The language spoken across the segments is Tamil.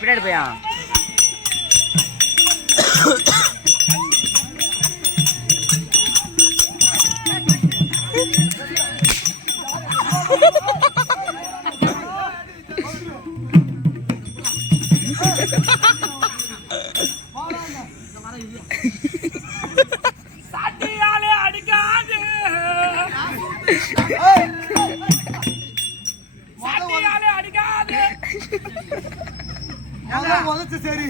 பின்னாடி போயா சாட்டியாலே அடிக்காது சாட்டியாலே அடிக்காது சரி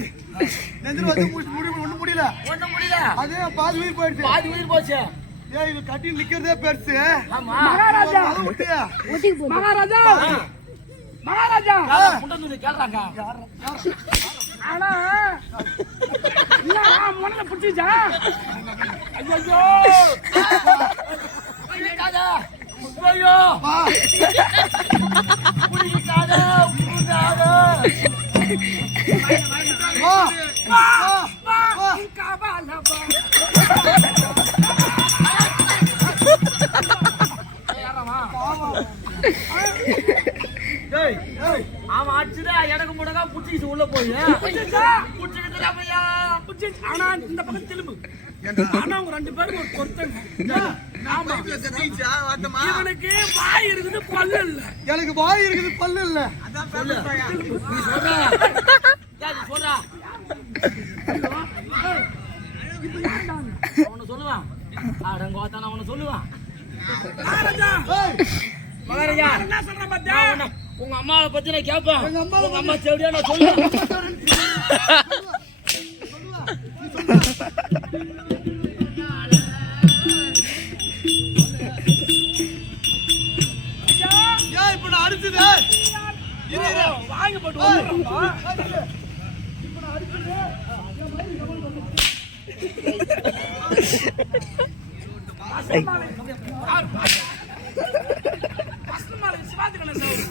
ஒண்ணும் முடியல அதே பாதி உயிர் போச்சு இது கட்டி நிக்கிறதே பெருசு மகாராஜா மகாராஜா மகாராஜா கேள்றாங்க ஆனா மனதை பிடிச்சிச்சா ஐயோ ஐயோ அவன் அடிச்சுதா எனக்கு முடக்கா புடிச்சு உள்ள போய் ஆனா இந்த பக்கம் திரும்பு ஆனா அவங்க 2 பேரும் ஒரு பொருத்தங்க இவனுக்கு வாய் இருக்குது பல்லு இல்ல எனக்கு வாய் இருக்குது பல்லு இல்ல சொல்றா அவனை சொல்லுவான் அடங்கோத்தான அவனை சொல்லுவான் மகாராஜா என்ன சொல்ற பாத்தியா உங்க அம்மாவை பத்தி நான் கேட்பேன் உங்க அம்மா செவடியா நான் சொல்லுவேன் இப்ப நான் அடிச்சது வாங்கி போட்டு சிவாஜி கணேசன்